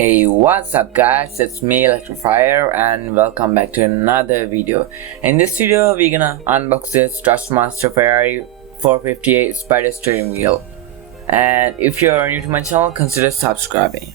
Hey, what's up guys, it's me Electrifier and welcome back to another video. In this video we're gonna unbox this Trustmaster Ferrari 458 Spider steering wheel, and if you're new to my channel, consider subscribing.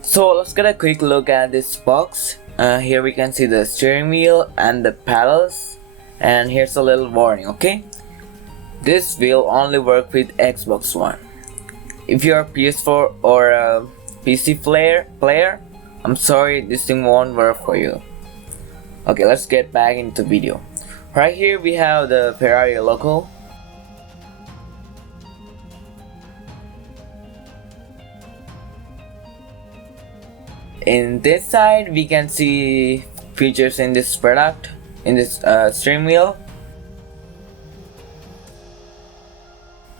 So let's get a quick look at this box. Here we can see the steering wheel and the pedals, and here's a little warning, okay? This will only work with Xbox One. If you're a PS4 or a PC player, I'm sorry, this thing won't work for you. Okay, let's get back into the video. Right here we have the Ferrari logo. In this side we can see features in this product, in this steering wheel,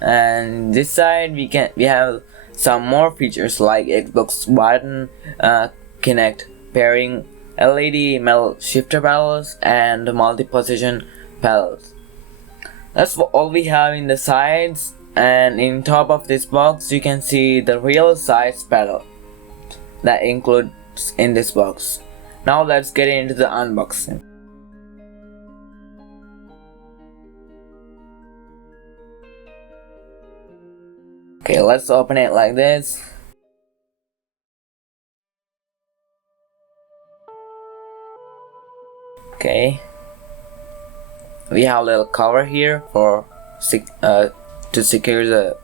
and this side we have some more features like Xbox button, Kinect pairing, LED metal shifter pedals, and multi-position pedals. That's all we have in the sides, and in top of this box you can see the real size pedal that includes in this box. Now let's get into the unboxing. Okay, let's open it like this. Okay, we have a little cover here for to secure the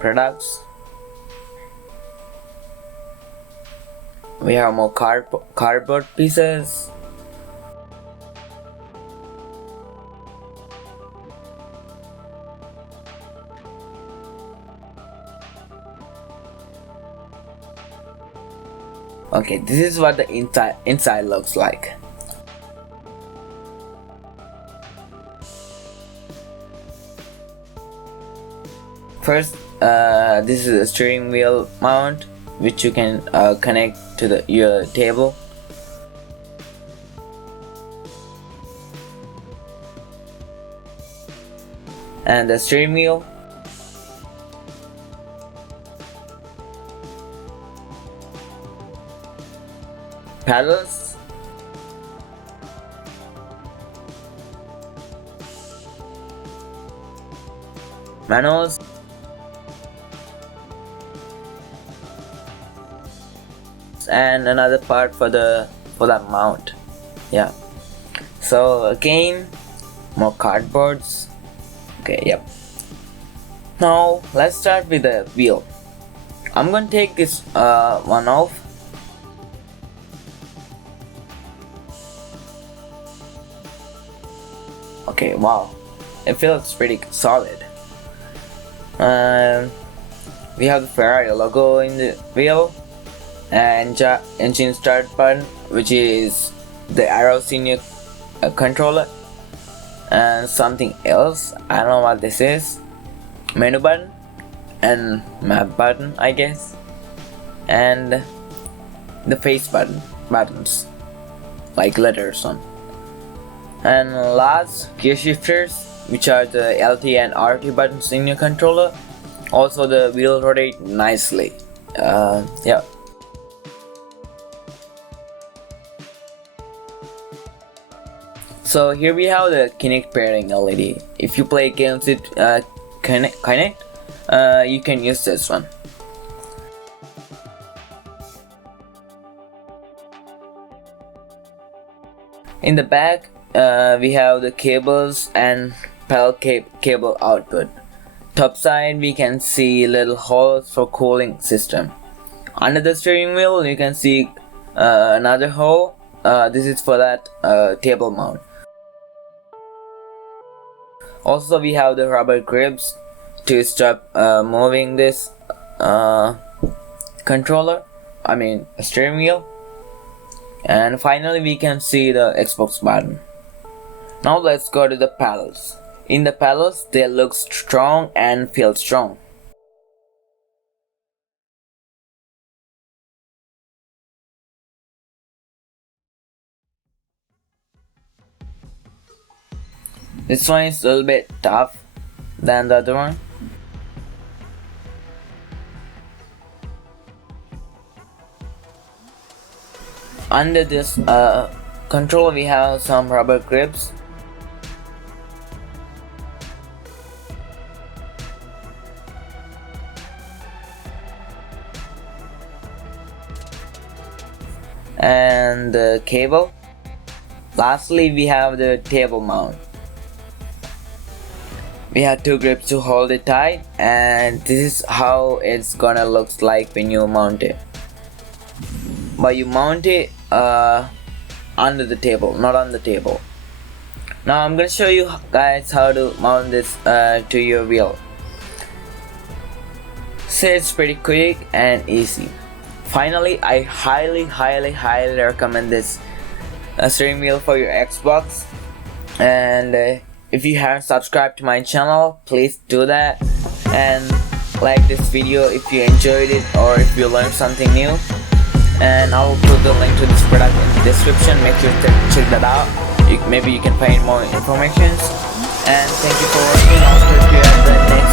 products. We have more cardboard pieces. Okay, this is what the inside looks like. First, this is a steering wheel mount, which you can connect to your table. And the steering wheel. Pedals. Manuals. And another part for that mount. Yeah, so again, more cardboards. Okay, yep. Now let's start with the wheel. I'm gonna take this one off. Okay, wow, it feels pretty solid. We have the Ferrari logo in the wheel, and engine start button, which is the arrows in your controller, and something else, I don't know what this is, menu button and map button I guess, and the face buttons like letters on, and last gear shifters, which are the LT and RT buttons in your controller. Also the wheel rotate nicely. Yeah. So here we have the Kinect pairing LED. If you play games with Kinect, you can use this one. In the back, we have the cables and pedal cable output. Top side we can see little holes for cooling system. Under the steering wheel you can see another hole. This is for that table mount. Also we have the rubber grips to stop moving this steering wheel. And finally we can see the Xbox button. Now let's go to the pedals. In the pedals, they look strong and feel strong. This one is a little bit tough than the other one. Under this controller we have some rubber grips. And the cable. Lastly, we have the table mount. We have two grips to hold it tight, and this is how it's gonna look like when you mount it. But you mount it under the table, not on the table. Now I'm gonna show you guys how to mount this to your wheel. So it's pretty quick and easy. Finally, I highly recommend this steering wheel for your Xbox. And if you haven't subscribed to my channel, please do that, and like this video if you enjoyed it or if you learned something new. And I will put the link to this product in the description. Make sure to check that out. Maybe you can find more information. And thank you for watching. I'll see you at the next